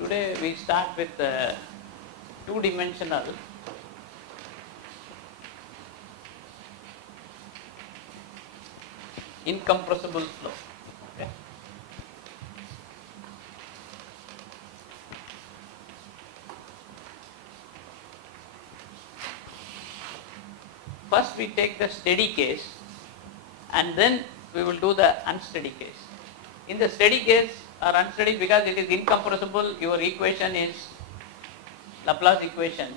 Today we start with two-dimensional incompressible flow. Okay. First we take the steady case and then we will do the unsteady case. In the steady case or unsteady, because it is incompressible, your equation is Laplace equation,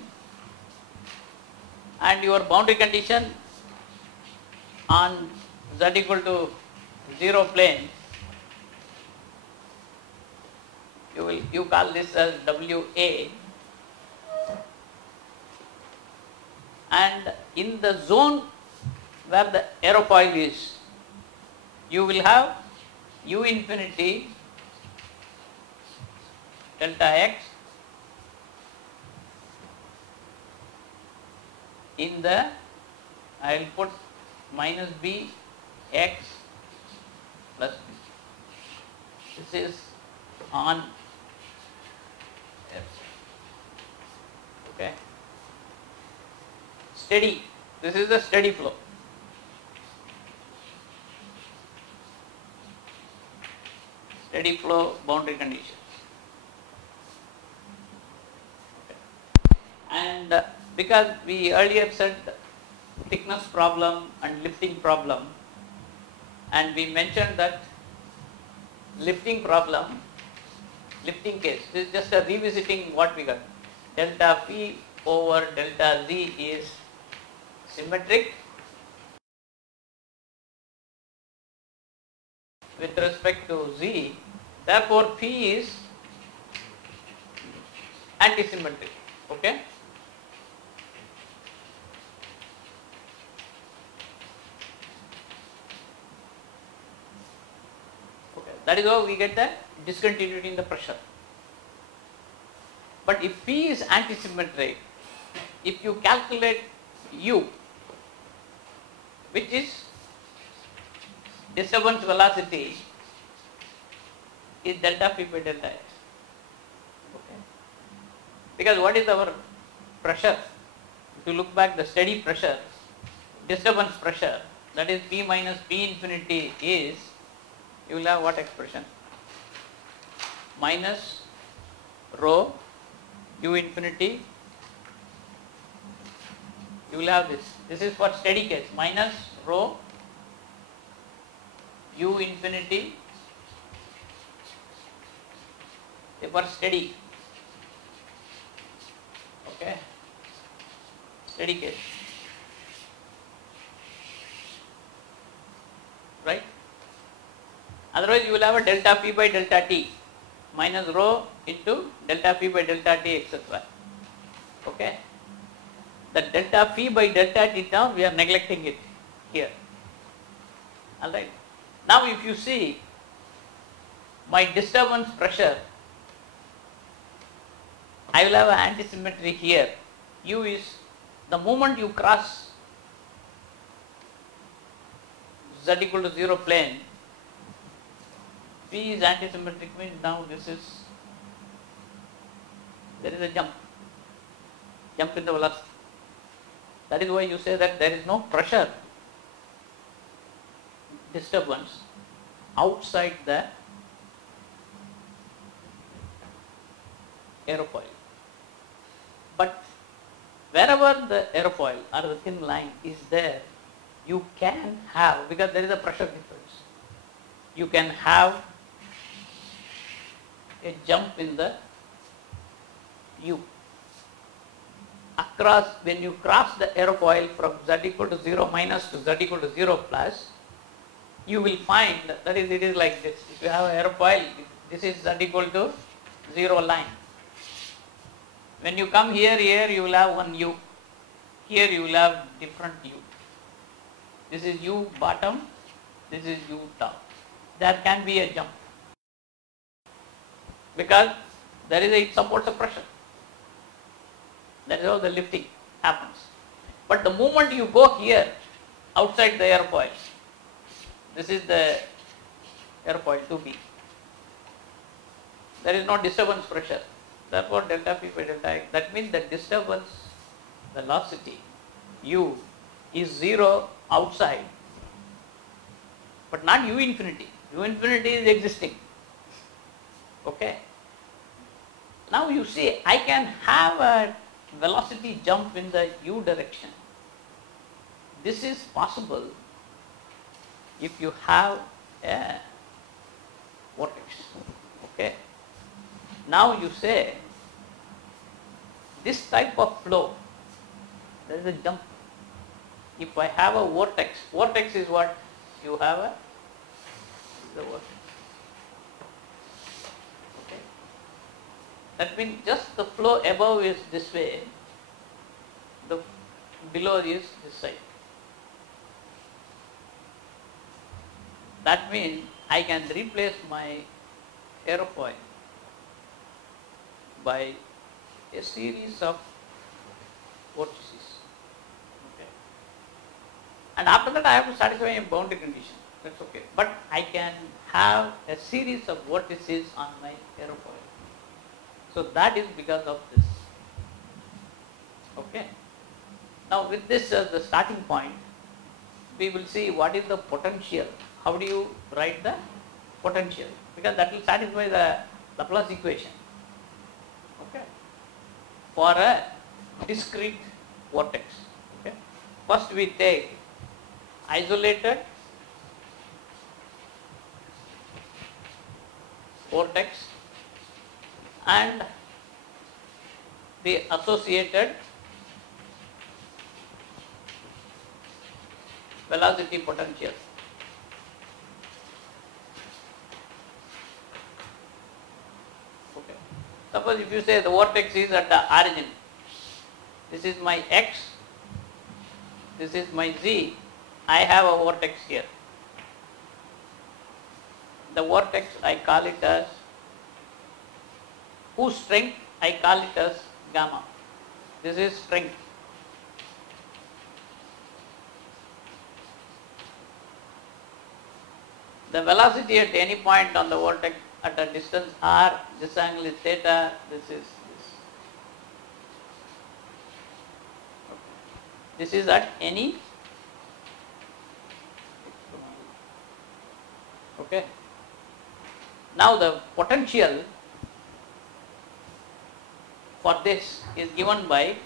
and your boundary condition on z equal to 0 plane, you call this as WA, and in the zone where the aerofoil is, you will have u infinity delta x in the, I will put minus b x plus b. This is on f. Okay. Steady. This is the steady flow. Steady flow boundary conditions. Okay. And because we earlier said thickness problem and lifting problem, and we mentioned that lifting problem, lifting case, this is just a revisiting what we got. Delta P over delta Z is symmetric with respect to Z, therefore P is antisymmetric. Okay. That is how we get the discontinuity in the pressure. But if P is antisymmetric, if you calculate U, which is disturbance velocity, is delta P by delta x. Okay. Because what is our pressure? If you look back, the steady pressure, disturbance pressure, that is P minus P infinity is, you will have what expression? Minus rho u infinity, you will have this. This is for steady case, minus rho u infinity for steady. Okay, steady case, right? Otherwise you will have a delta P by delta T minus rho into delta P by delta T, etc. Okay. The delta P by delta T term, we are neglecting it here. Alright. Now if you see my disturbance pressure, I will have an antisymmetry here. U is the moment you cross z equal to 0 plane, P is antisymmetric, means now this is, there is a jump in the velocity. That is why you say that there is no pressure disturbance outside the aerofoil. But wherever the aerofoil or the thin line is there, you can have, because there is a pressure difference, you can have a jump in the U. Across, when you cross the aerofoil from z equal to 0 minus to z equal to 0 plus, you will find that is, it is like this. If you have an aerofoil, this is z equal to 0 line. When you come here, you will have one U. Here you will have different U. This is U bottom, this is U top. There can be a jump, because there is it supports a pressure. That is how the lifting happens. But the moment you go here, outside the airfoil, this is the airfoil 2B, there is no disturbance pressure. therefore delta p by delta x, that means the disturbance velocity u is 0 outside, but not u infinity. U infinity is existing. Okay. Now you see, I can have a velocity jump in the u direction. This is possible if you have a vortex. Okay. Now you say this type of flow, there is a jump. If I have a vortex, vortex is what you have the vortex. Okay. That means just the flow above is this way, the below is this side. That means I can replace my aerofoil by a series of vortices. Okay. And after that I have to satisfy a boundary condition. That's okay. But I can have a series of vortices on my aerofoil. So that is because of this. Okay. Now with this as the starting point, we will see what is the potential. How do you write the potential? Because that will satisfy the Laplace equation. Okay. For a discrete vortex. Okay. First we take isolated vortex and the associated velocity potential. Okay. Suppose if you say the vortex is at the origin, this is my x, this is my z, I have a vortex here. The vortex I call it as, whose strength I call it as gamma. This is strength. The velocity at any point on the vortex at a distance r, this angle is theta, this is this. Okay. This is at any. Okay. Now the potential for this is given by,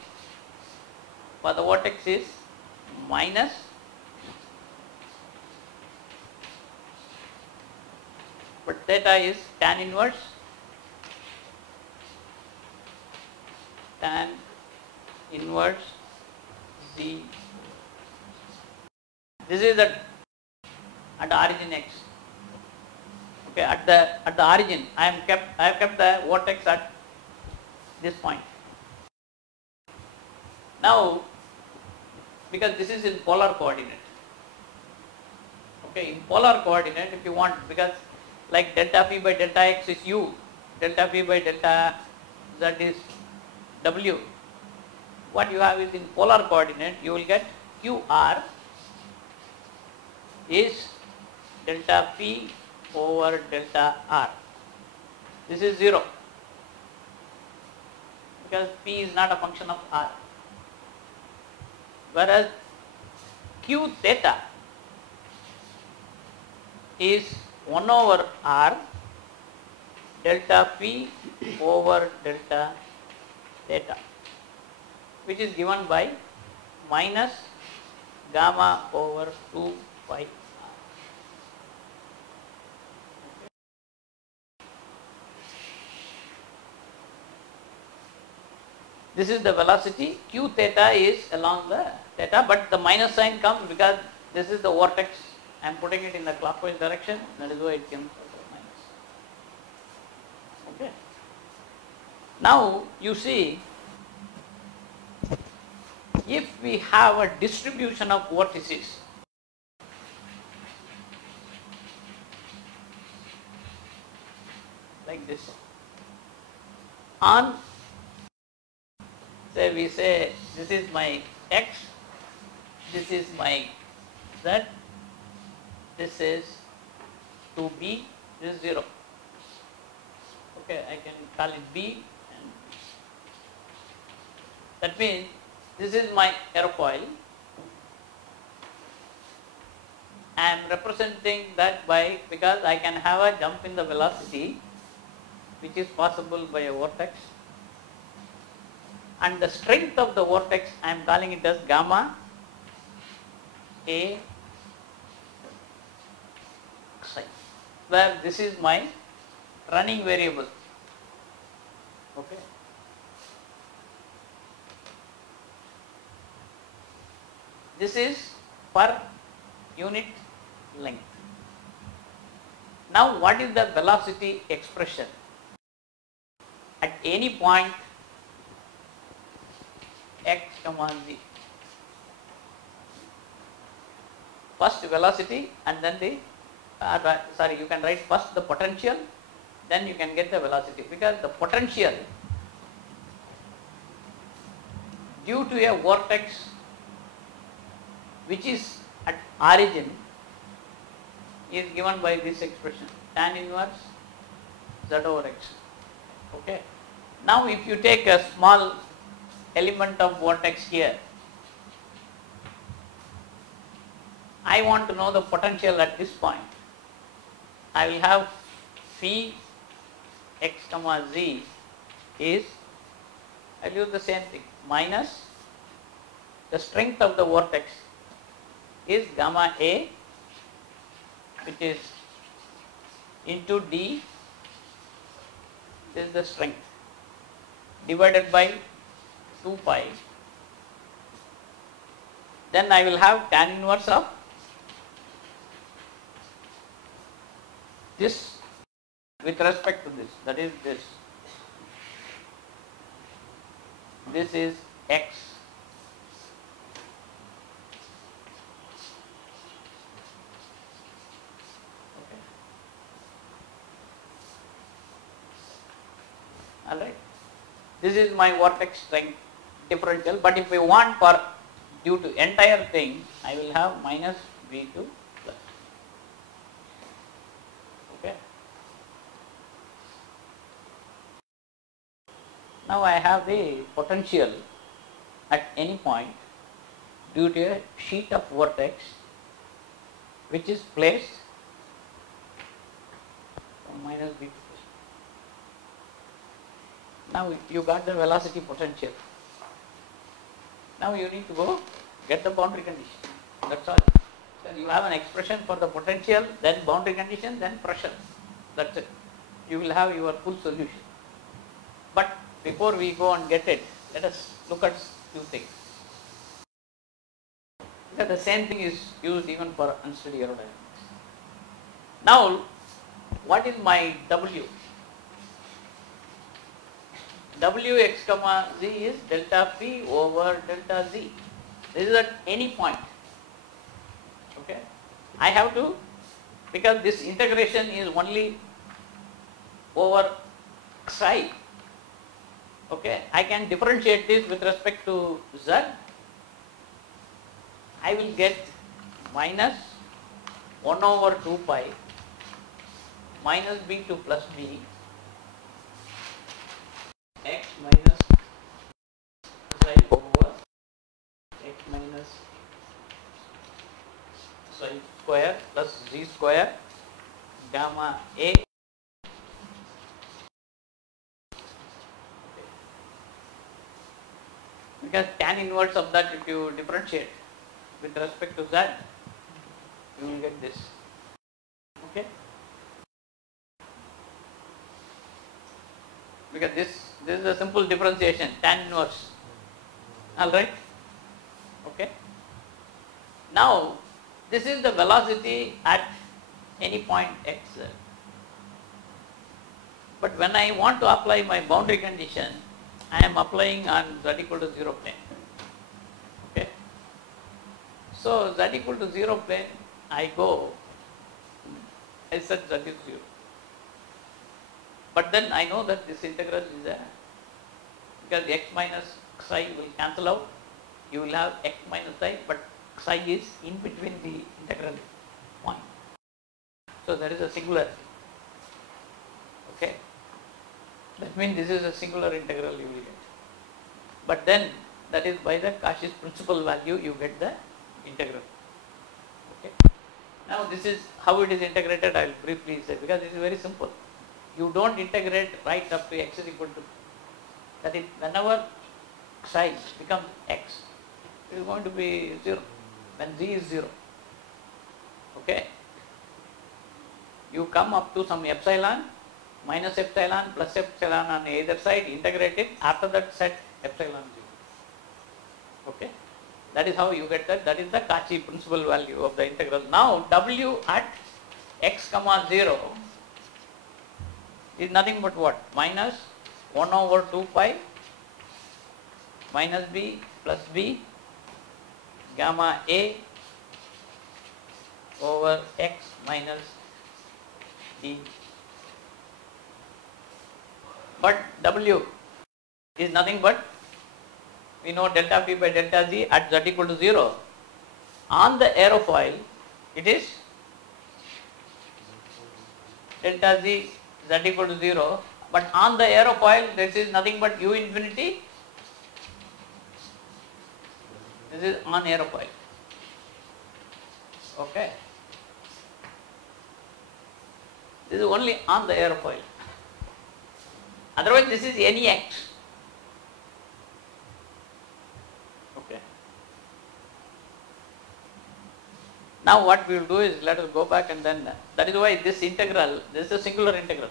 for the vortex is minus but theta is tan inverse z. This is at the origin x. Okay, at the origin I have kept the vortex at this point. Now, because this is in polar coordinate. Okay, in polar coordinate, if you want, because like delta p by delta x is u, delta p by delta z is w. What you have is in polar coordinate, you will get qr is delta p over delta r. This is 0 because p is not a function of r. Whereas q theta is 1 over r delta p over delta theta, which is given by minus gamma over 2 pi r. This is the velocity. Q theta is along the theta, but the minus sign comes because this is the vortex. I am putting it in the clockwise direction, that is why it comes as a minus. Okay. Now you see, if we have a distribution of vortices, like this, on, say we say this is my x, this is my z, this is 2b, this is 0. Okay, I can call it b and That means this is my aerofoil. I am representing that by, because I can have a jump in the velocity which is possible by a vortex, and the strength of the vortex I am calling it as gamma A psi, where this is my running variable. Okay. This is per unit length. Now what is the velocity expression at any point x comma z? First velocity and then the you can write first the potential, then you can get the velocity, because the potential due to a vortex which is at origin is given by this expression, tan inverse z over x. Okay. Now if you take a small element of vortex here, I want to know the potential at this point. I will have phi x comma z is, I will use the same thing, minus the strength of the vortex is gamma A, which is into d, this is the strength, divided by 2 pi. Then I will have tan inverse of this with respect to this, that is this. This is x. Okay. All right. This is my vortex strength differential, but if we want for due to entire thing, I will have minus V2 plus. Okay. Now I have the potential at any point due to a sheet of vortex which is placed from minus V2 plus. Now you got the velocity potential. Now you need to go get the boundary condition. That's all. So you have an expression for the potential, then boundary condition, then pressure. That's it. You will have your full solution. But before we go and get it, let us look at two things. Because the same thing is used even for unsteady aerodynamics. Now, what is my W? Wx comma z is delta phi over delta z. This is at any point. Okay. I have to, because this integration is only over psi. Okay. I can differentiate this with respect to z. I will get minus 1 over 2 pi minus b2 plus b x minus psi over x minus psi square plus z square gamma A. Okay. Because tan inverse of that, if you differentiate with respect to z, you will get this. Okay. Because this is a simple differentiation, tan inverse. All right. Okay. Now this is the velocity at any point x. But when I want to apply my boundary condition, I am applying on z equal to 0 plane. Okay. So z equal to 0 plane, I go, I set z is 0. But then I know that this integral is a, because x minus psi will cancel out, you will have x minus psi, but psi is in between the integral point. So there is a singularity. Okay. That means this is a singular integral you will get. But then that is by the Cauchy's principal value you get the integral. Okay. Now this is how it is integrated. I will briefly say, because it is very simple. You don't integrate right up to x is equal to, that is whenever psi becomes x, it is going to be 0 when z is 0. Okay. You come up to some epsilon, minus epsilon, plus epsilon on either side, integrate it, after that set epsilon 0. Okay. That is how you get that. That is the Cauchy principal value of the integral. Now w at x comma 0 is nothing but what? Minus 1 over 2 pi minus b plus b gamma a over x minus d. But w is nothing but, we know delta p by delta z at z equal to 0. On the aerofoil, it is delta z z equal to 0, but on the aerofoil this is nothing but u infinity. This is on aerofoil. Okay. This is only on the aerofoil. Otherwise this is any x. Okay. Now what we will do is, let us go back and then, that is why this integral, this is a singular integral.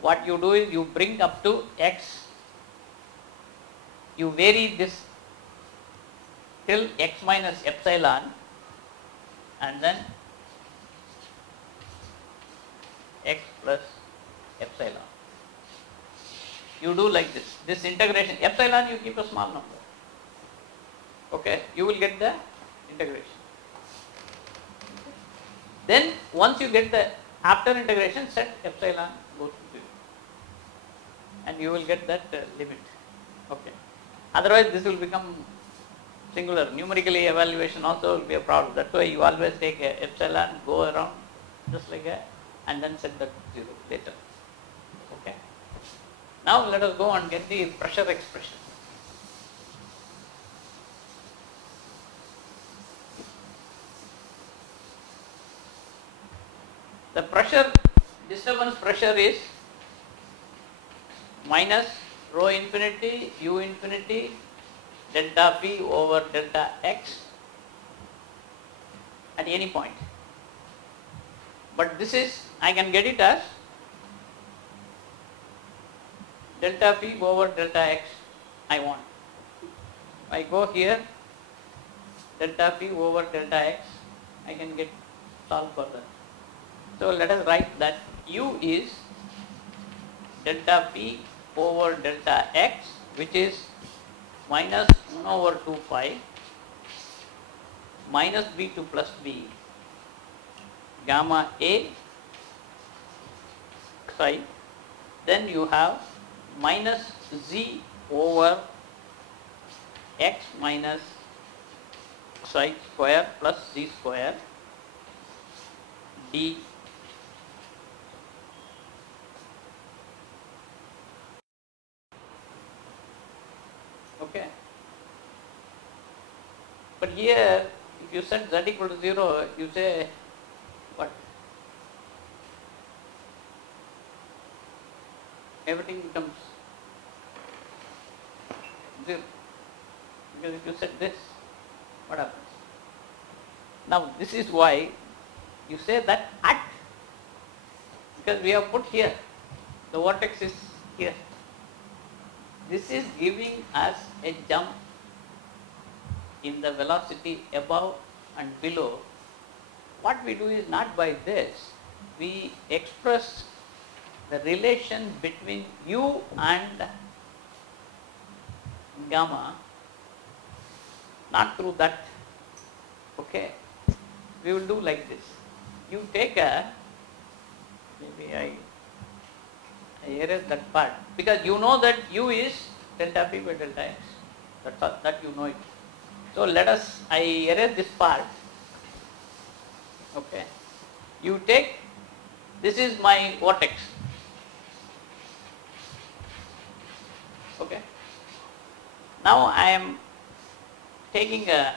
What you do is you bring up to x, you vary this till x minus epsilon, and then x plus epsilon. You do like this. This integration, epsilon you keep a small number. Okay, you will get the integration. Then once you get the, after integration, set epsilon goes to 0 and you will get that limit. Okay. Otherwise this will become singular. Numerically evaluation also will be a problem. That's why you always take a epsilon, go around just like that, and then set that 0 later. Okay. Now let us go and get the pressure expression. The pressure, disturbance pressure is minus rho infinity u infinity delta p over delta x at any point. But this is, I can get it as delta p over delta x I want. I go here, delta p over delta x, I can get solve further. So let us write that u is delta p over delta x, which is minus 1 over 2 pi minus b2 plus b gamma a psi. Then you have minus z over x minus psi square plus z square d . Okay. But here, if you set z equal to 0, you say what? Everything becomes 0. Because if you set this, what happens? Now this is why you say that at, because we have put here, the vortex is here. This is giving us a jump in the velocity above and below. What we do is not by this, we express the relation between u and gamma, not through that. Okay, we will do like this. You take a, maybe I erase that part, because you know that u is delta p by delta x. That's all, that you know it. So let us, I erase this part. Okay. You take, this is my vortex. Okay. Now I am taking a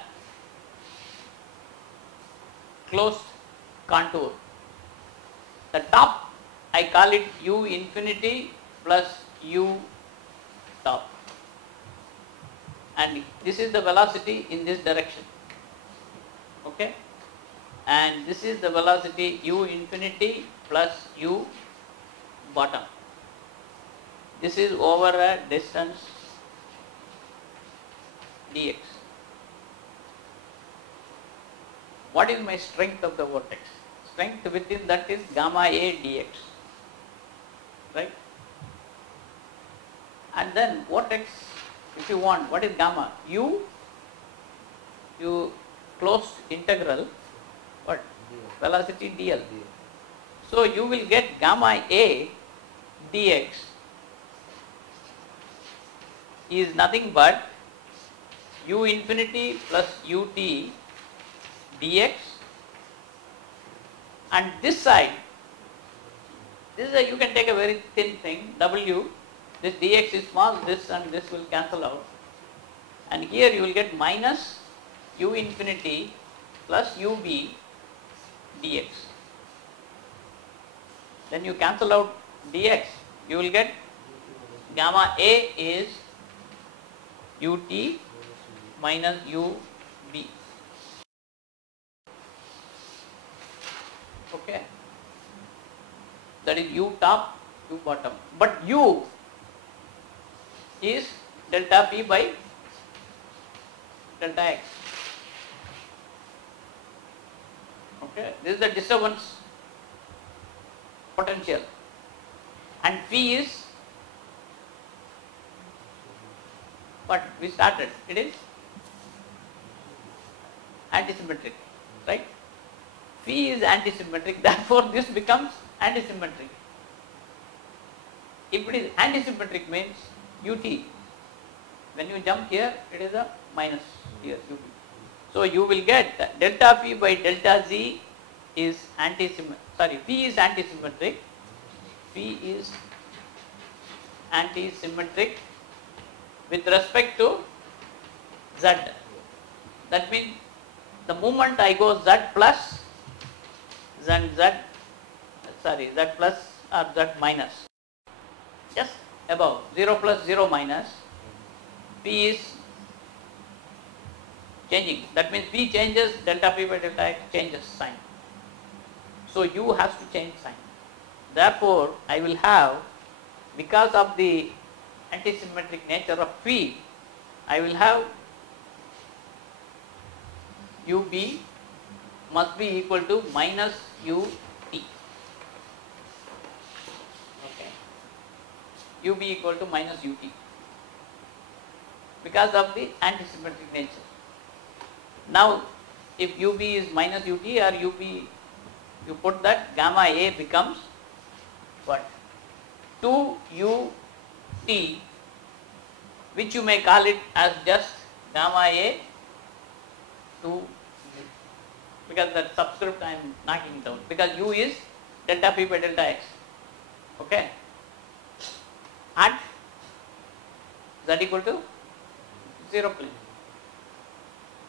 closed contour. The top I call it u infinity plus u top, and this is the velocity in this direction, okay, and this is the velocity u infinity plus u bottom. This is over a distance dx. What is my strength of the vortex? Strength within that is gamma a dx, right? And then vortex, if you want, what is gamma? U closed integral, what? Velocity dl. So you will get gamma a dx is nothing but u infinity plus ut dx, and this side, this is you can take a very thin thing, w, this dx is small, this and this will cancel out, and here you will get minus u infinity plus ub dx. Then you cancel out dx, you will get gamma a is ut minus ub. Okay, that is u top, u bottom, but u is delta p by delta x. Okay, this is the disturbance potential, and p is what we started, it is antisymmetric, right? Phi is antisymmetric, therefore this becomes antisymmetric. If it is antisymmetric means ut, when you jump here it is a minus here ut. So you will get delta P by delta Z is P is antisymmetric, P is antisymmetric with respect to Z. That means the moment I go Z plus, then Z plus or Z minus, just above 0 plus 0 minus, P is changing. That means P changes, delta P by delta X changes sign. So U has to change sign. Therefore, I will have, because of the antisymmetric nature of P, I will have UB must be equal to minus UT. Okay. UB equal to minus UT because of the antisymmetric nature. Now, if UB is minus UT or UB, you put that, gamma A becomes what? 2UT, which you may call it as just gamma A 2, because that subscript I am knocking it out, because U is delta P by delta X, okay, at Z equal to 0 plane,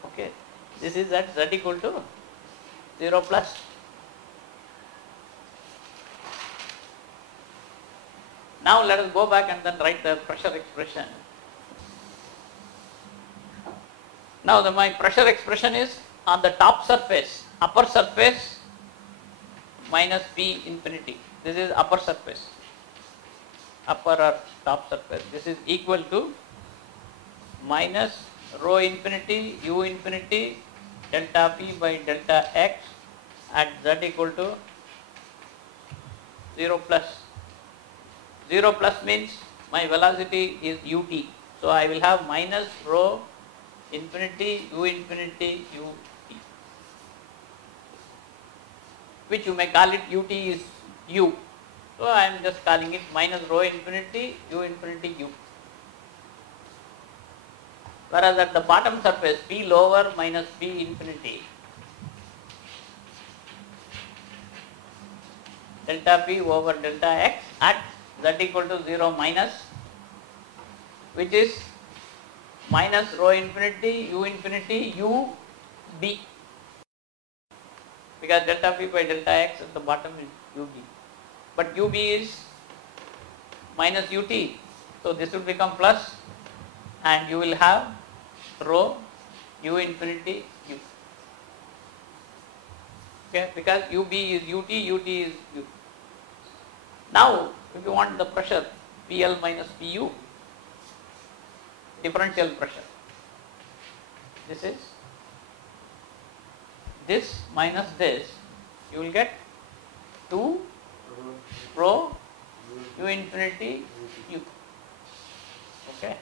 okay, this is at Z equal to 0 plus. Now let us go back and then write the pressure expression. Now my pressure expression is on the top surface, upper surface minus P infinity. This is upper surface, upper or top surface. This is equal to minus rho infinity U infinity delta P by delta X at Z equal to 0 plus. 0 plus means my velocity is ut. So I will have minus rho infinity U infinity ut, which you may call it ut is u. So I am just calling it minus rho infinity U infinity u. Whereas at the bottom surface P lower minus P infinity delta P over delta X at Z equal to 0 minus, which is minus rho infinity u infinity u b, because delta p by delta x at the bottom is ub, but ub is minus ut, so this will become plus, and you will have rho u infinity u. Okay, because ub is ut, ut is u. Now, if you want the pressure PL minus PU, differential pressure, this minus this, you will get 2 rho u infinity u. Okay.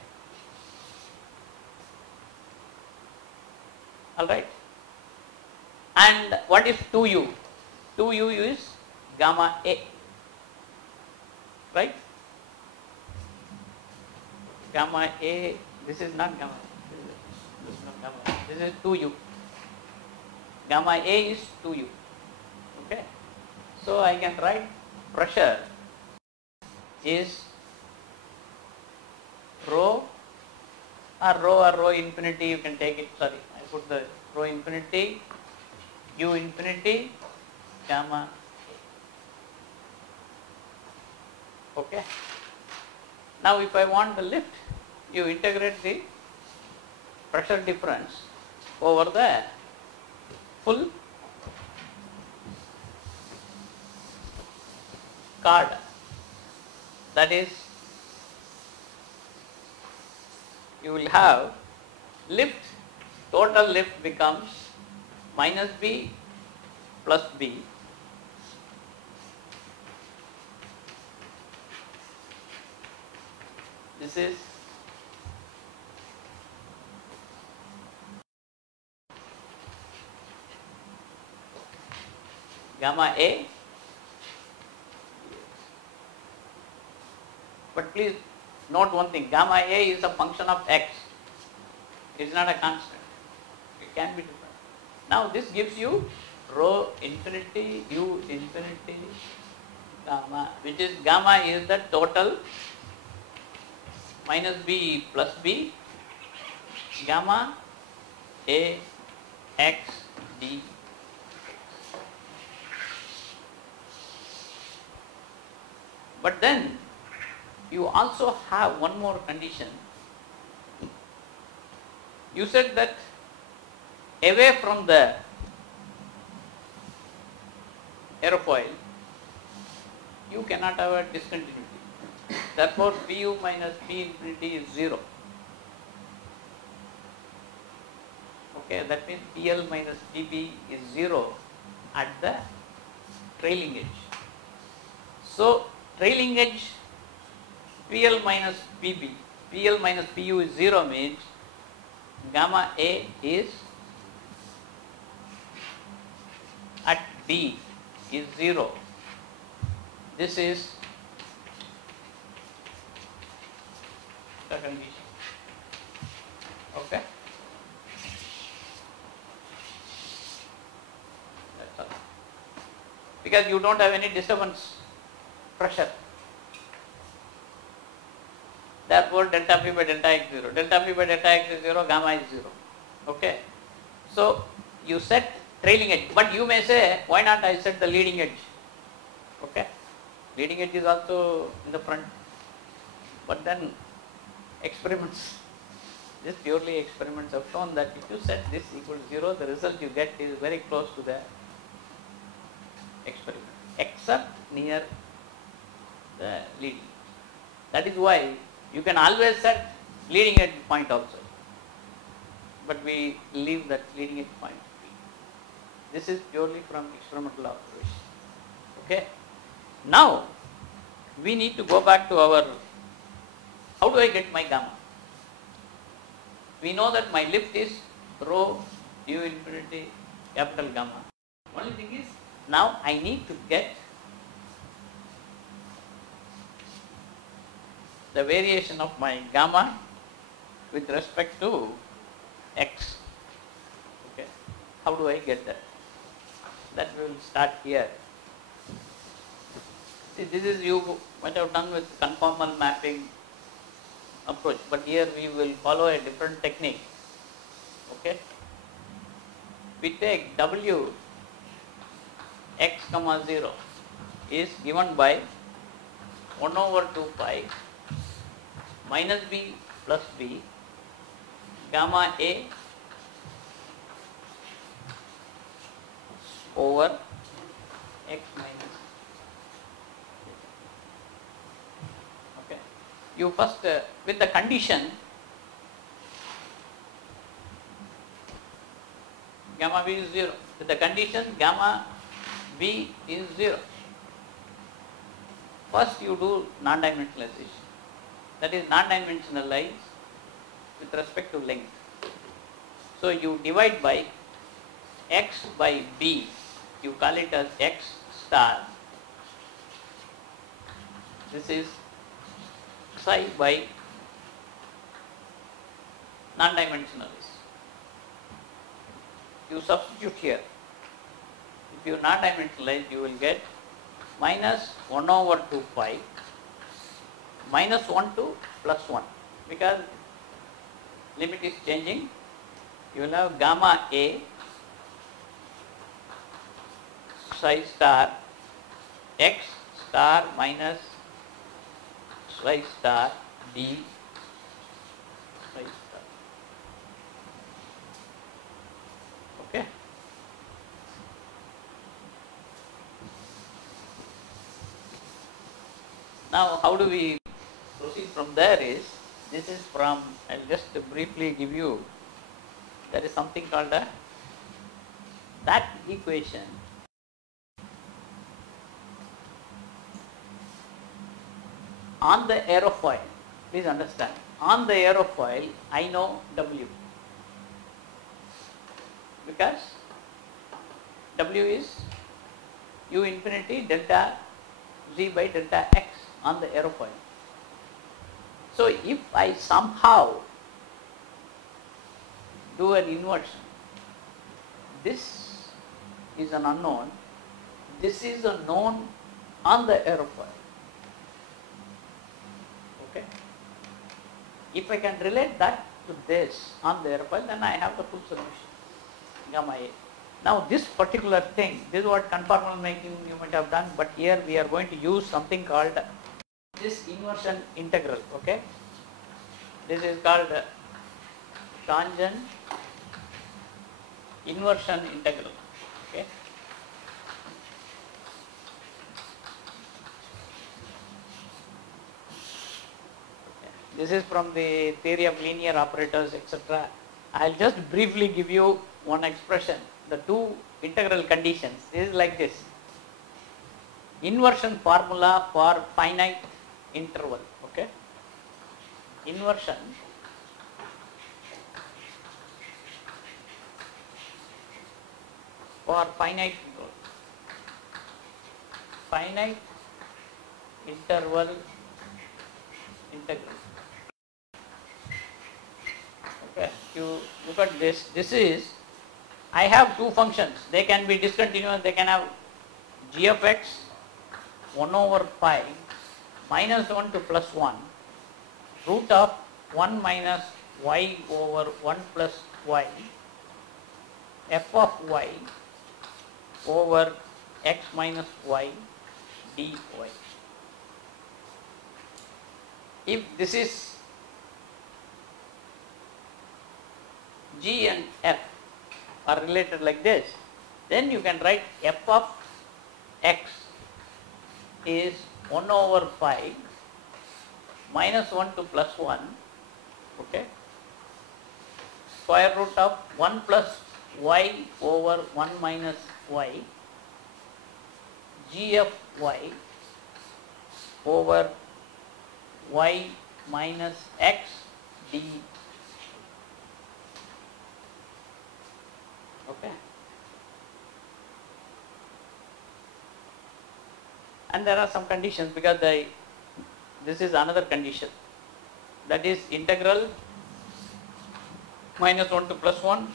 All right. And what is 2u? 2u is gamma A. Right? Gamma A, this is not gamma, this is not gamma, this is 2u. Gamma A is 2u. Okay. So I can write pressure is rho or rho infinity, you can take it, sorry, I put the rho infinity, u infinity, gamma A. Okay. Now if I want the lift, you integrate the pressure difference over the full card. That is, you will have lift, total lift becomes minus B plus B this is gamma A, but please note one thing, gamma A is a function of x, it is not a constant, it can be different. Now this gives you rho infinity u infinity gamma, which is gamma is the total minus B plus B gamma A x d. But then you also have one more condition. You said that away from the aerofoil you cannot have a discontinuity. Therefore, Pu minus P infinity is 0. Okay, that means PL minus PP is 0 at the trailing edge. So, trailing edge PL minus PP, PL minus PU is 0 means gamma A is at B is 0. This is the condition. Okay. That's all. Because you don't have any disturbance pressure. Therefore, delta P by delta x 0. Delta P by delta x is 0, gamma is 0. Okay. So, you set trailing edge, but you may say, why not I set the leading edge? Okay. Leading edge is also in the front. But then experiments, just purely experiments have shown that if you set this equal to 0, the result you get is very close to the experiment, except near the leading. That is why you can always set leading edge point also, but we leave that leading edge point. This is purely from experimental observation. Okay. Now we need to go back to our, how do I get my gamma? We know that my lift is rho u infinity capital gamma. Only thing is, now I need to get the variation of my gamma with respect to x. Okay. How do I get that? That we will start here. See, this is you might have done with conformal mapping approach, but here we will follow a different technique. Okay, we take W x comma 0 is given by 1 over 2 pi minus b plus b gamma a over x minus. Okay, you first with the condition gamma b is 0, with the condition gamma b is 0. First you do non-dimensionalization, that is non-dimensionalize with respect to length. So you divide by x by b, you call it as x star, this is psi by non-dimensionalize. You substitute here, if you non-dimensionalize you will get minus 1 over 2 pi minus 1 to plus 1, because limit is changing, you will have gamma a psi star x star minus psi star d psi star. Okay. Now how do we proceed from there is, this is from, I will just briefly give you, there is something called that equation on the aerofoil. Please understand, on the aerofoil I know W, because W is u infinity delta z by delta x on the aerofoil. So if I somehow do an inversion, this is an unknown, this is a known on the aerofoil. Okay. If I can relate that to this on the aerofoil, then I have the full solution, gamma a. Now this particular thing, this is what conformal making you might have done, but here we are going to use something called this inversion integral. Okay, this is called tangent inversion integral. Okay, this is from the theory of linear operators, etc. I will just briefly give you one expression, the two integral conditions. This is like this: inversion formula for finite interval. Okay, inversion for finite interval integral. Okay, you look at this. This is, I have two functions. They can be discontinuous. They can have g of x 1 over pi minus 1 to plus 1 root of 1 minus y over 1 plus y f of y over x minus y dy. If this is g and f are related like this, then you can write f of x is 1 over pi minus 1 to plus 1, okay, square root of 1 plus y over 1 minus y g of y over y minus x d. Okay. And there are some conditions, because this is another condition, that is integral minus 1 to plus 1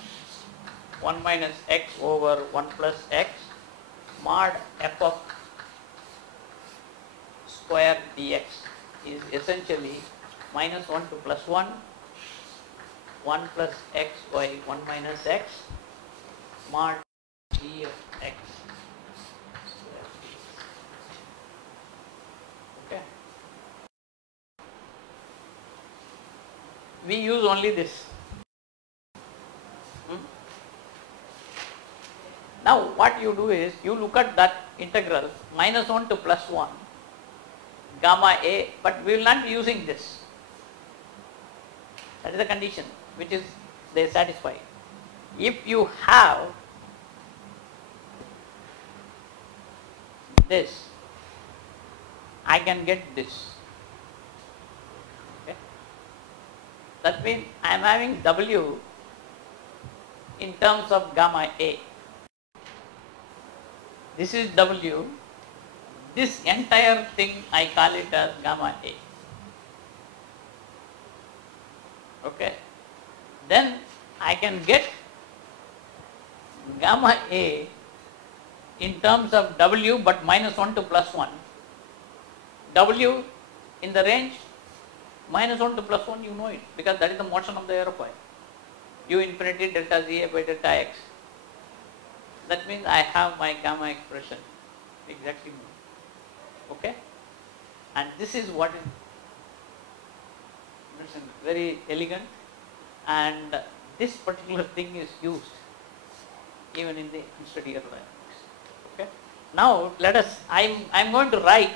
1 minus x over 1 plus x mod f of square dx is essentially minus 1 to plus 1, 1 plus x by 1 minus x mod g of x square. Okay. We use only this. Now what you do is you look at that integral minus 1 to plus 1 gamma a, but we will not be using this. That is the condition which is they satisfy. If you have this, I can get this. Okay. That means I am having W in terms of gamma A. This is W. This entire thing I call it as gamma A. Okay. Then I can get gamma A in terms of W but minus 1 to plus 1. W in the range minus 1 to plus 1, you know it because that is the motion of the aerofoil. U infinity delta Z A by delta X. That means I have my gamma expression exactly. Okay. And this is what is very elegant, and this particular thing is used even in the unsteady aerodynamics. Okay. Now let us, I'm going to write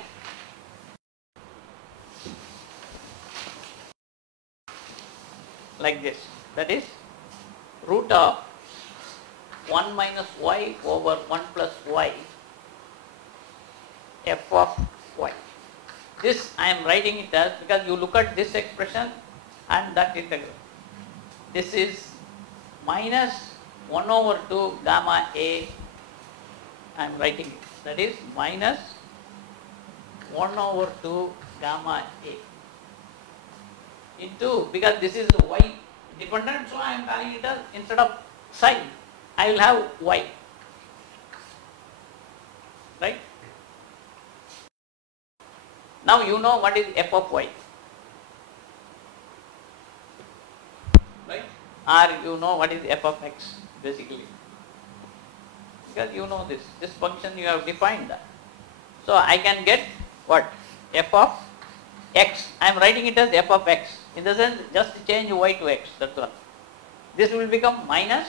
like this, that is root of 1 minus y over 1 plus y f of y. This I am writing it as, because you look at this expression and that integral. This is minus 1 over 2 gamma a, I am writing it, that is minus 1 over 2 gamma a into, because this is y dependent, so I am calling it as, instead of psi I will have y, right. Now you know what is f of y, right, or you know what is f of x basically, because you know this function you have defined that. So I can get what, f of x, I am writing it as f of x, in the sense just change y to x, that's all. This will become minus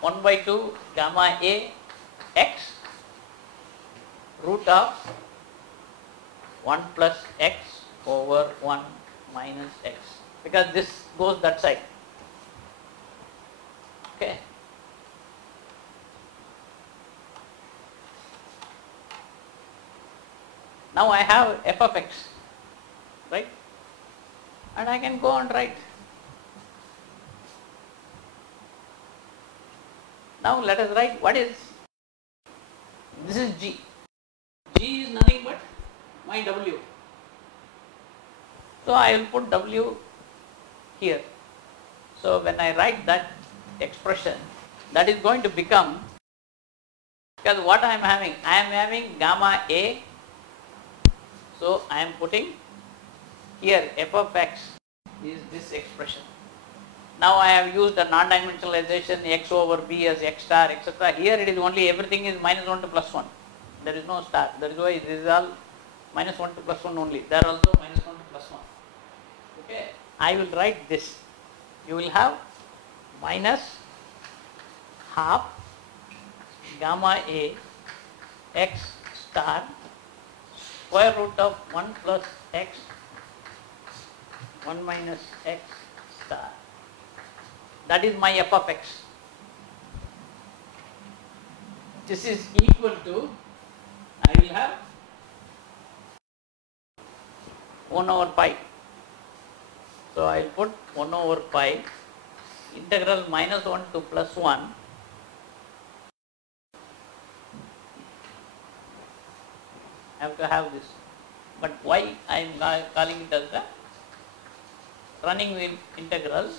1 by 2 gamma a x root of 1 plus x over 1 minus x, because this goes that side. Okay. Now I have f of x, right, and I can go and write. Now let us write what is, this is g. G is nothing but my w. So I will put w here. So when I write that expression, that is going to become, because what I am having gamma a, so I am putting here f of x is this expression. Now I have used the non-dimensionalization x over b as x star, etc. Here it is only, everything is minus 1 to plus 1. There is no star. That is why this is all minus 1 to plus 1 only. There also minus 1 to plus 1. Okay. I will write this. You will have minus half gamma a x star square root of 1 plus x 1 minus x star. That is my f of x. This is equal to, I will have 1 over pi. So I will put 1 over pi integral minus 1 to plus 1 I have to have this. But why I am calling it as the running integral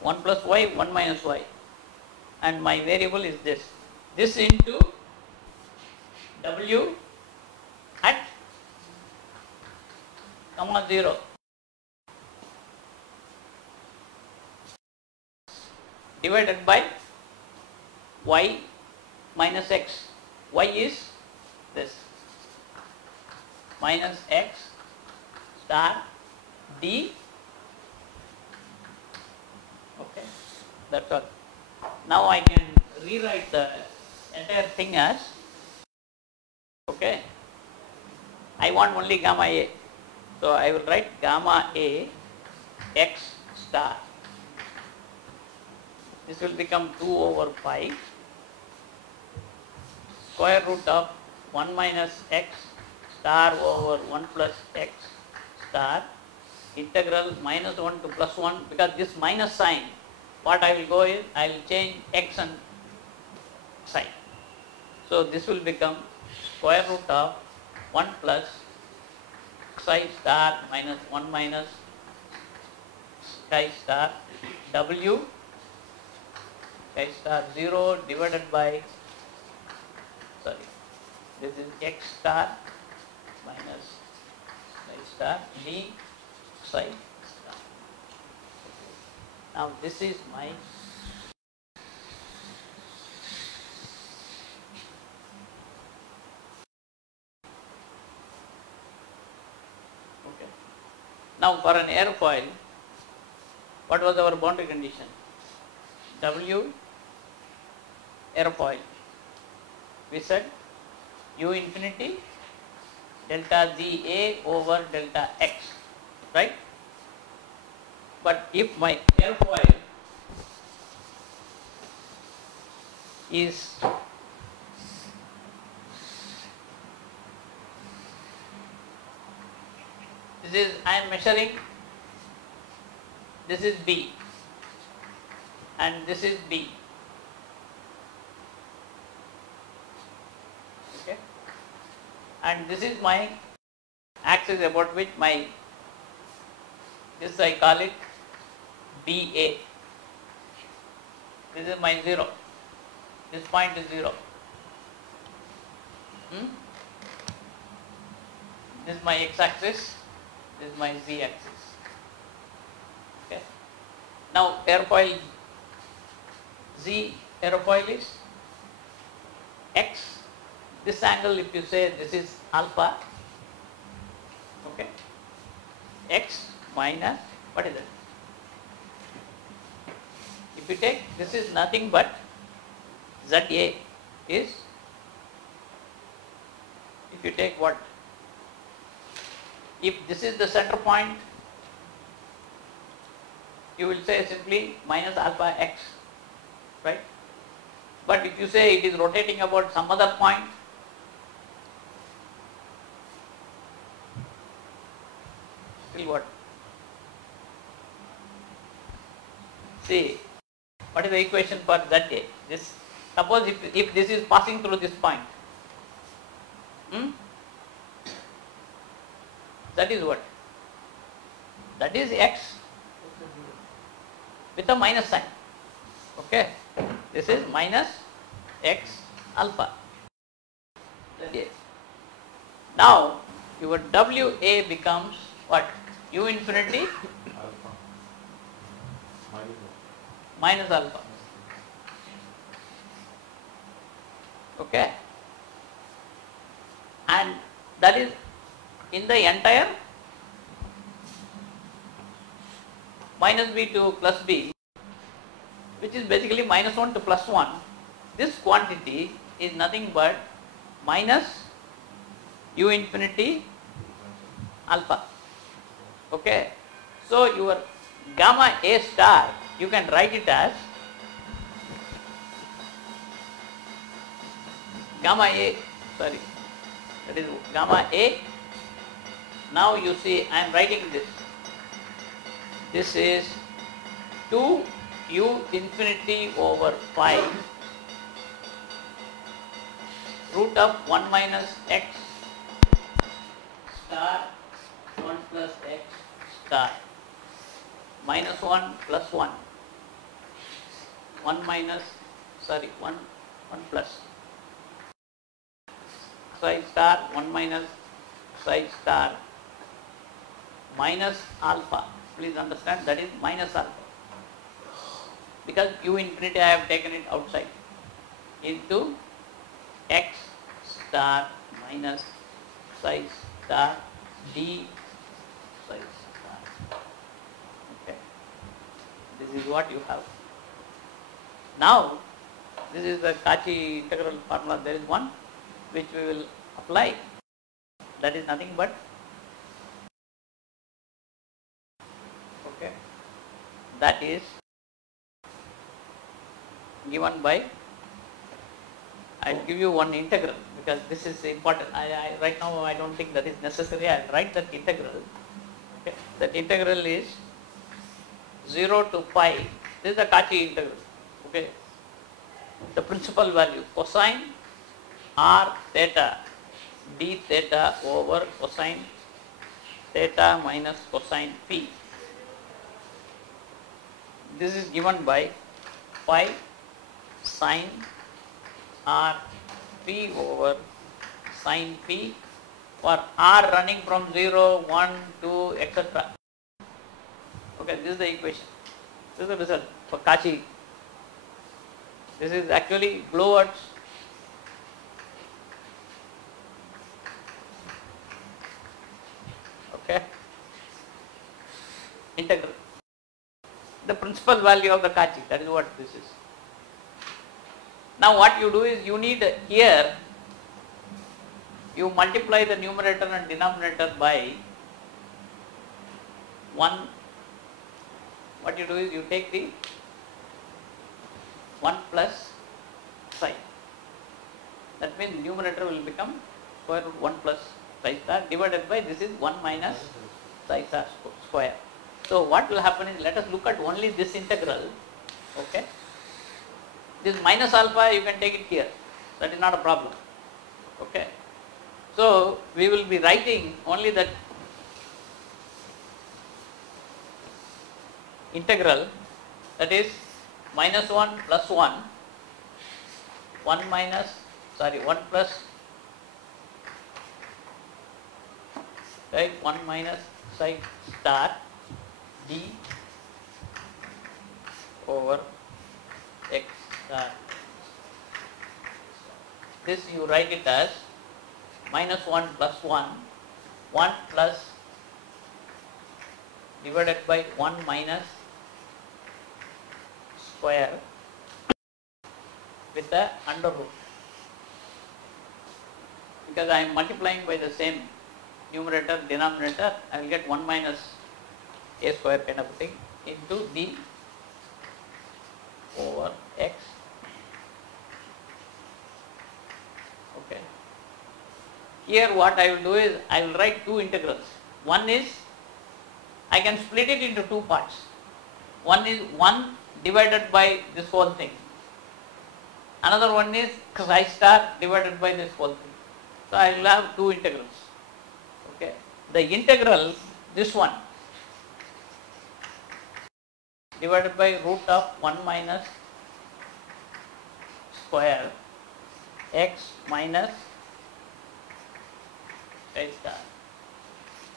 1 plus y, 1 minus y, and my variable is this into w at comma 0 divided by y minus x. Y is this minus x star d. Okay, that's all. Now I can rewrite the entire thing as, okay, I want only gamma a. So I will write gamma a x star. This will become 2 over pi square root of 1 minus x star over 1 plus x star integral minus 1 to plus 1, because this minus sign, what I will go is, I will change x and sign. So this will become square root of 1 plus psi star minus 1 minus chi star w chi star 0 divided by, sorry, this is x star minus psi star d psi star. Now this is my okay. Now for an aerofoil, what was our boundary condition? W aerofoil, we said u infinity delta Ga over delta x, right? But if my airfoil is I am measuring, this is B and this is D, okay, and this is my axis about which my, this I call it BA, this is my 0, this point is 0, this is my x axis, this is my z axis, okay. Now airfoil Z airfoil is x, this angle, if you say this is alpha, okay, x minus, what is that? If you take, this is nothing but ZA is, if you take what? If this is the center point, you will say simply minus alpha x, right? But if you say it is rotating about some other point, still what? See, what is the equation for ZA? This, suppose if this is passing through this point, that is what? That is x with a minus sign, okay. This is minus x alpha. Now your WA becomes what? U infinity alpha minus alpha, okay, and that is in the entire minus b to plus b, which is basically minus 1 to plus 1. This quantity is nothing but minus u infinity alpha, okay. So your gamma A star, you can write it as gamma A, sorry, that is gamma A. Now you see I am writing this. This is 2 u infinity over 5 root of 1 minus x star 1 plus x star minus 1 plus 1 1 minus, sorry, 1 plus psi star 1 minus psi star minus alpha. Please understand that is minus alpha, because u infinity I have taken it outside, into x star minus psi star d psi star. Okay, this is what you have. Now this is the Cauchy integral formula. There is one which we will apply, that is nothing but, okay, that is given by, I will give you one integral because this is important. Right now I don't think that is necessary. I will write that integral. Okay. That integral is 0 to pi. This is the Cauchy integral. Okay. The principal value cosine r theta d theta over cosine theta minus cosine phi. This is given by pi sine r p over sine p for r running from 0, 1, 2, etc. Okay, this is the equation. This is the result for Cauchy. This is actually Blower's integral. The principal value of the Cauchy, that is what this is. Now what you do is, you need here, you multiply the numerator and denominator by 1. What you do is, you take the 1 plus psi. That means numerator will become square root 1 plus psi star divided by, this is 1 minus psi star square. So what will happen is, let us look at only this integral. Okay. This minus alpha you can take it here, that is not a problem. Okay. So we will be writing only that integral, that is minus 1 plus 1, 1 plus, right, 1 minus psi star d over x star. This you write it as minus 1 plus 1, 1 plus divided by 1 minus square with the under root, because I am multiplying by the same numerator denominator, I will get 1 minus a square kind of thing into d over x. Okay. Here what I will do is, I will write two integrals. One is, I can split it into two parts. One is 1 divided by this whole thing. Another one is psi star divided by this whole thing. So I will have two integrals. Okay. The integral, this one, divided by root of 1 minus square x minus psi star.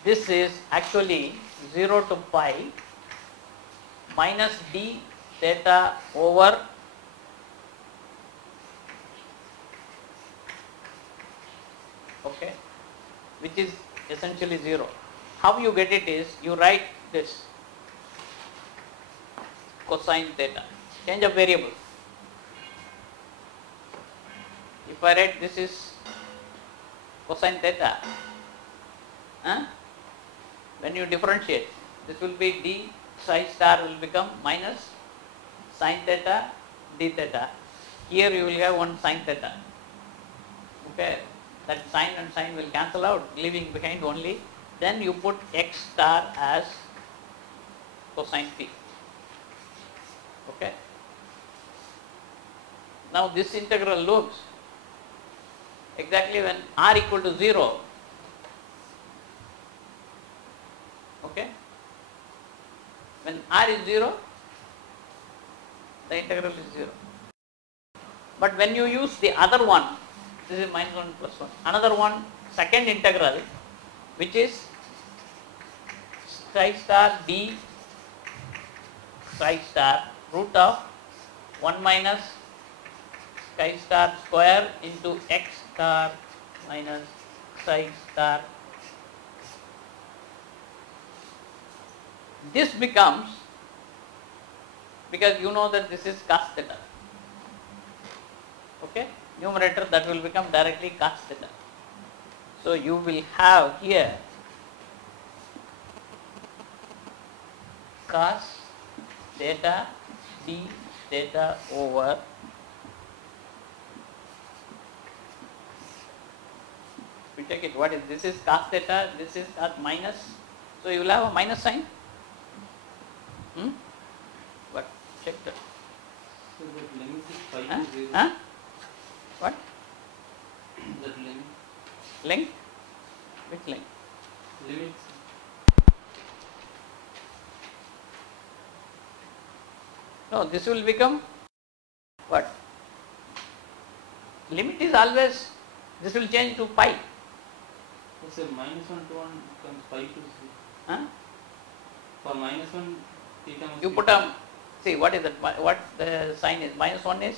This is actually 0 to pi minus d theta over okay, which is essentially 0. How you get it is, you write this cosine theta, change of variable. If I write this is cosine theta, when you differentiate, this will be d psi star will become minus sine theta d theta. Here you will have one sine theta. Okay, that sine and sine will cancel out, leaving behind only. Then you put x star as cosine phi. Okay. Now this integral looks exactly when r equal to 0. Okay. When r is 0, the integral is 0. But when you use the other one, this is minus 1 plus 1, another one, second integral, which is psi star d psi star root of 1 minus chi star square into x star minus psi star. This becomes, because you know that this is cos theta, okay, numerator, that will become directly cos theta. So you will have here cos theta d theta over we take it, what is this, is cos theta, this is cos minus, so you will have a minus sign. But check that. So that limit is 5 Huh? to 0. Huh? What? That limit. Length? Which length? Limits. No, this will become what? Limit is always, this will change to pi. So minus 1 to 1 becomes 5 to 0. Huh? For minus 1, theta must You be put a, see what is that, what the sign is, minus 1 is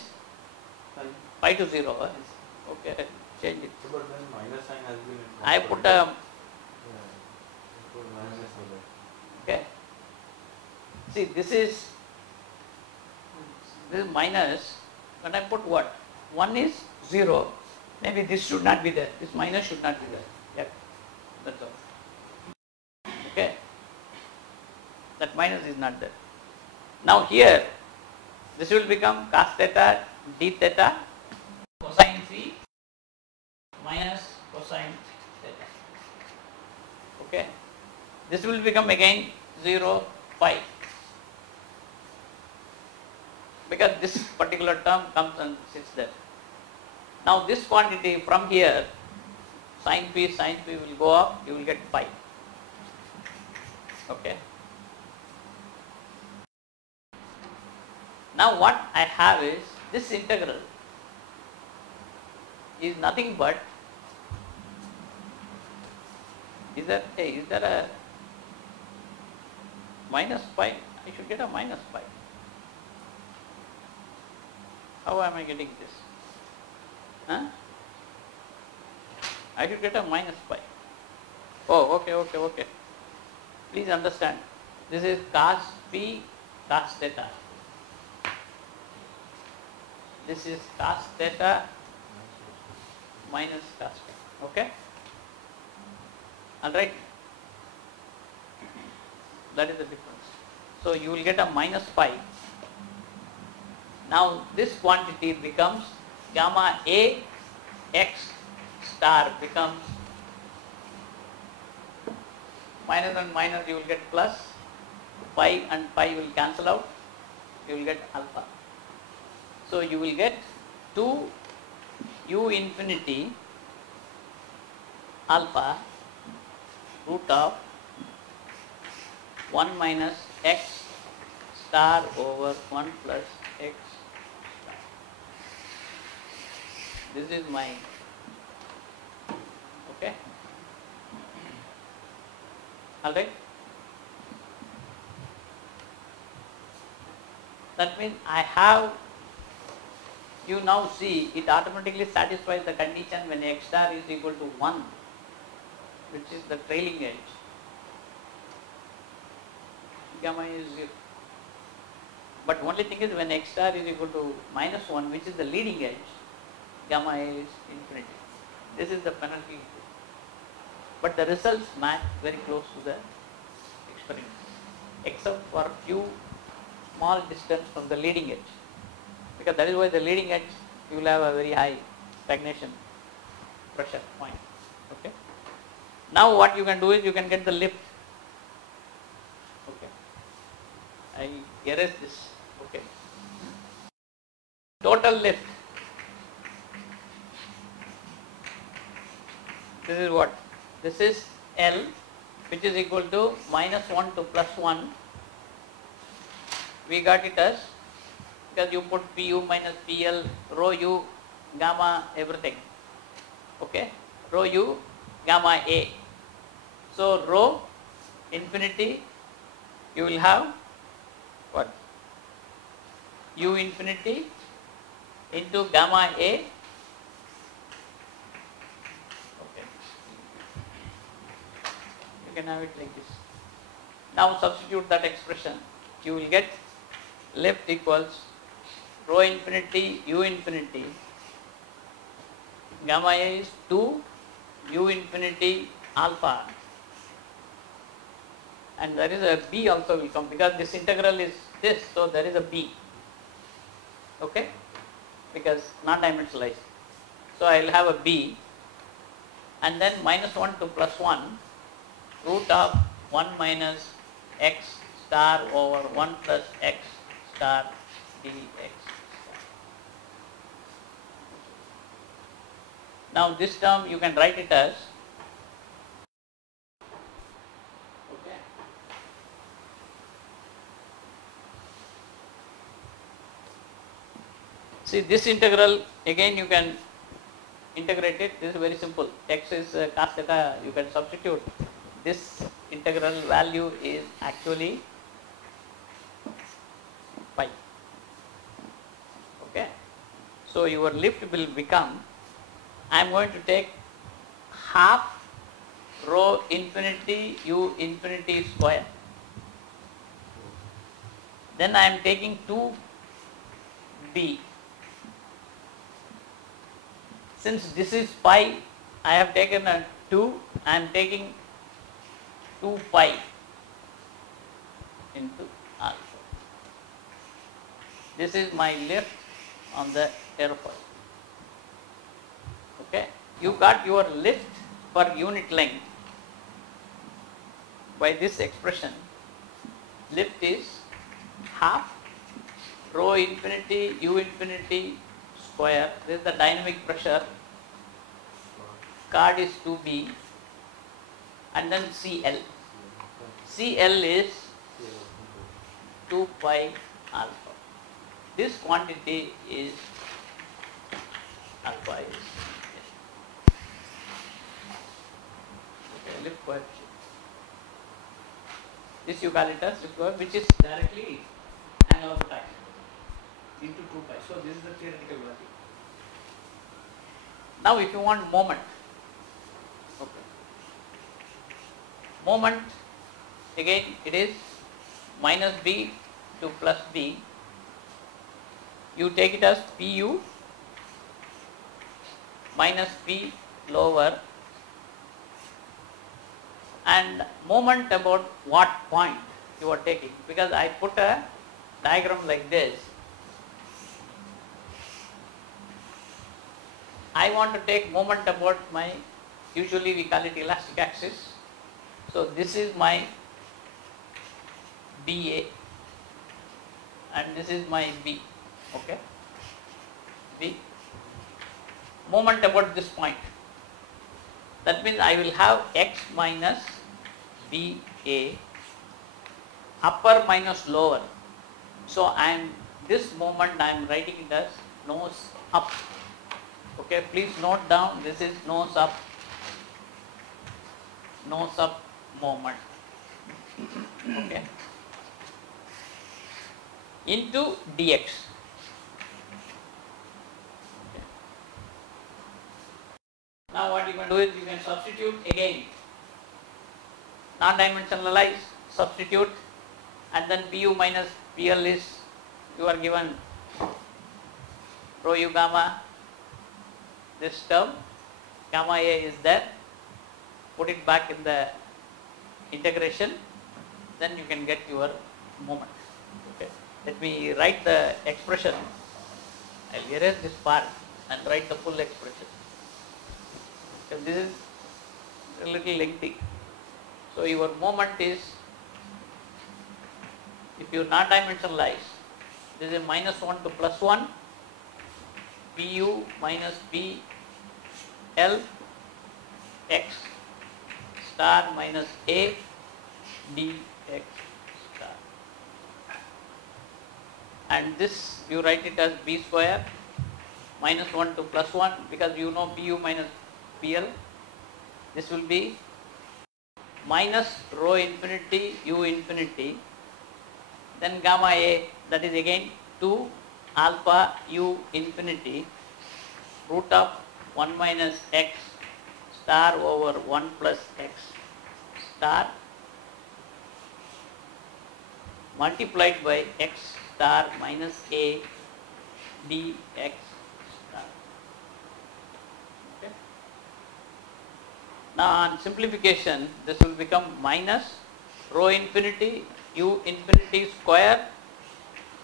5. pi to 0. Huh? Yes. Okay, change it. But then minus sign has been I put a, minus over okay. See, this is minus, when I put what? 1 is 0, maybe this should not be there, this minus should not be there. Yeah, that's all. Okay, that minus is not there. Now here, this will become cos theta d theta cosine phi minus cosine theta. Okay, this will become again 0 pi, because this particular term comes and sits there. Now this quantity from here, sin phi will go up, you will get pi. Okay. Now what I have is, this integral is nothing but, is there a minus pi? I should get a minus pi. How am I getting this? Huh? I should get a minus pi. Oh, okay. Please understand. This is cos phi cos theta. This is cos theta minus cos phi. Okay? Alright? That is the difference. So you will get a minus pi. Now this quantity becomes gamma A x star becomes minus and minus, you will get plus, pi and pi will cancel out, you will get alpha. So you will get 2 u infinity alpha root of 1 minus x star over 1 plus x star. This is my, okay, alright. That means I have, you now see it automatically satisfies the condition when x star is equal to 1, which is the trailing edge. Gamma is 0. But only thing is, when x star is equal to minus 1, which is the leading edge, gamma is infinity. This is the penalty. But the results match very close to the experiment, except for few small distance from the leading edge. Because that is why the leading edge, you will have a very high stagnation pressure point. Okay. Now what you can do is, you can get the lift. Okay. I erase this. Okay. Total lift. This is what? This is L, which is equal to minus 1 to plus 1. We got it as, because you put Pu minus Pl, rho u, gamma, everything. Okay, rho u, gamma A. So rho infinity, you will have what? U infinity into gamma A. Okay. You can have it like this. Now substitute that expression. You will get left equals rho infinity U infinity. Gamma A is 2 U infinity alpha. And there is a B also will come because this integral is this, so there is a B. Okay? Because non-dimensionalized. So I will have a B and then minus 1 to plus 1 root of 1 minus x star over 1 plus x star dx. Now this term you can write it as, okay, see this integral again you can integrate it. This is very simple. X is cos theta, you can substitute. This integral value is actually pi. Okay. So your lift will become, I am going to take half rho infinity U infinity square. Then I am taking 2b. Since this is pi, I have taken a 2, I am taking 2 pi into alpha. This is my lift on the aerofoil. Okay, you got your lift per unit length by this expression. Lift is half rho infinity U infinity square. This is the dynamic pressure. Card is 2b and then CL. CL is 2 pi alpha. This quantity is alpha is okay, lift coefficient. This you call it as lift coefficient, which is directly angle of attack into 2 pi. So this is the theoretical value. Now if you want moment, okay, moment again it is minus b to plus b. You take it as pu minus p lower, and moment about what point you are taking, because I put a diagram like this. I want to take moment about my, usually we call it elastic axis. So this is my BA and this is my B. Okay, B. Moment about this point. That means I will have x minus BA, upper minus lower. So I am, this moment I am writing it as nose up. Okay, please note down, this is nose up moment. Okay, into dx. Okay. Now what you can do is you can substitute again, non-dimensionalize, substitute, and then pu minus pl is, you are given rho u gamma, this term, gamma a is there, put it back in the integration, then you can get your moment. Okay. Let me write the expression. I will erase this part and write the full expression. Because this is a little lengthy. So your moment is, if you not dimensionalize, this is minus 1 to plus 1, pu minus pl x star minus a dx star, and this you write it as b square minus 1 to plus 1, because you know pu minus pl. This will be minus rho infinity u infinity, then gamma a, that is again 2 alpha u infinity root of 1 minus x star over 1 plus x star multiplied by x star minus a dx star. Okay. Now on simplification, this will become minus rho infinity u infinity square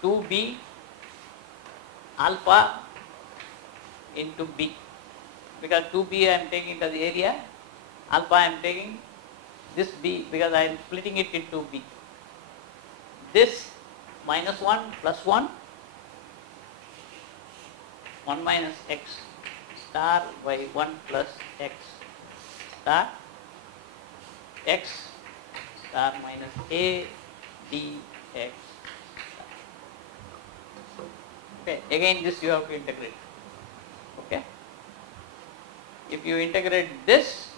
2b alpha into b, because 2b I am taking it as the area, alpha I am taking this b because I am splitting it into b. This minus 1 plus 1, 1 minus x star by 1 plus x star, x star minus a dx star. Okay, again this you have to integrate. Okay, if you integrate this,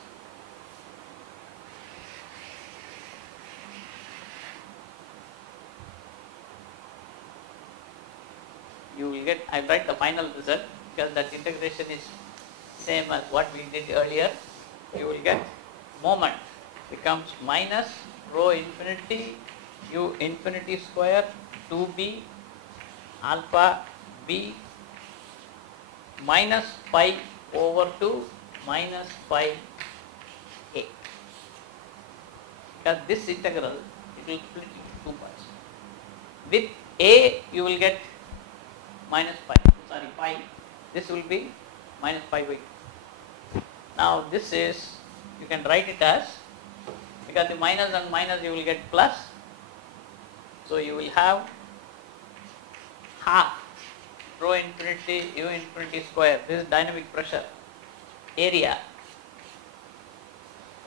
you will get, I write the final result because that integration is same as what we did earlier. You will get moment becomes minus rho infinity u infinity square 2b alpha b minus pi over 2 minus pi a. Because this integral, it will split into 2 parts. With a you will get minus pi, pi, this will be minus pi by 2. Now this is, you can write it as, because the minus and minus you will get plus, so you will have half rho infinity u infinity square, this is dynamic pressure, area.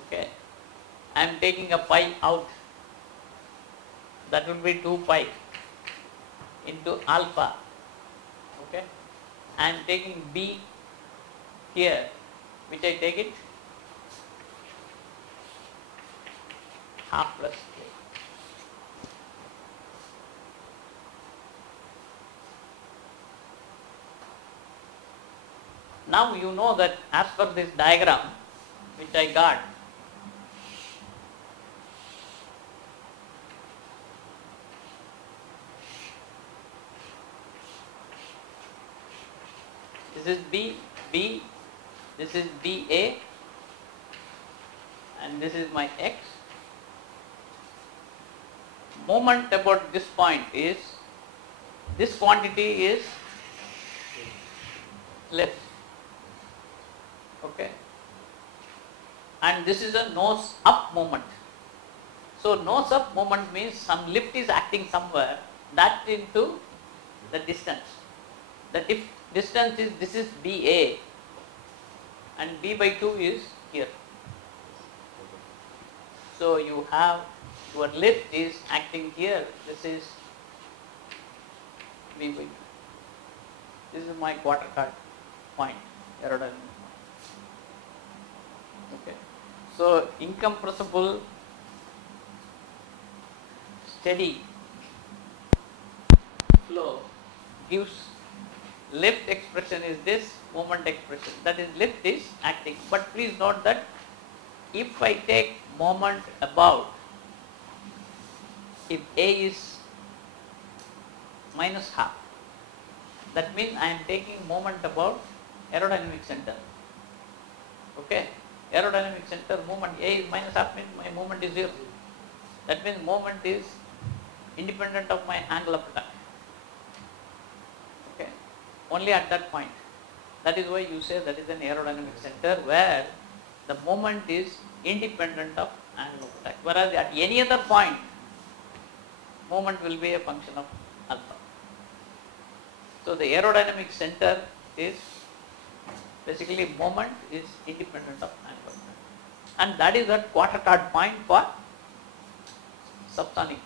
Okay, I am taking a pi out, that will be 2 pi into alpha. Okay, I am taking b here, which I take it half plus a. Now you know that as per this diagram which I got, this is B, this is BA, and this is my X. Moment about this point is, this quantity is lift. Okay, and this is a nose up moment. So nose up moment means some lift is acting somewhere, that into the distance. The distance is, this is BA and B by 2 is here. So you have, your lift is acting here, this is B by 2. This is my quarter cut point, aerodynamic. Okay. So incompressible steady flow gives, lift expression is this, moment expression, that is lift is acting. But please note that if I take moment about, if A is minus half, that means I am taking moment about aerodynamic center. Okay, aerodynamic center moment A is minus half means my moment is 0. That means moment is independent of my angle of attack. Okay, only at that point. That is why you say that is an aerodynamic center where the moment is independent of angle of attack. Whereas at any other point, moment will be a function of alpha. So the aerodynamic center is basically moment is independent of angle of attack. And that is the quarter card point for subsonic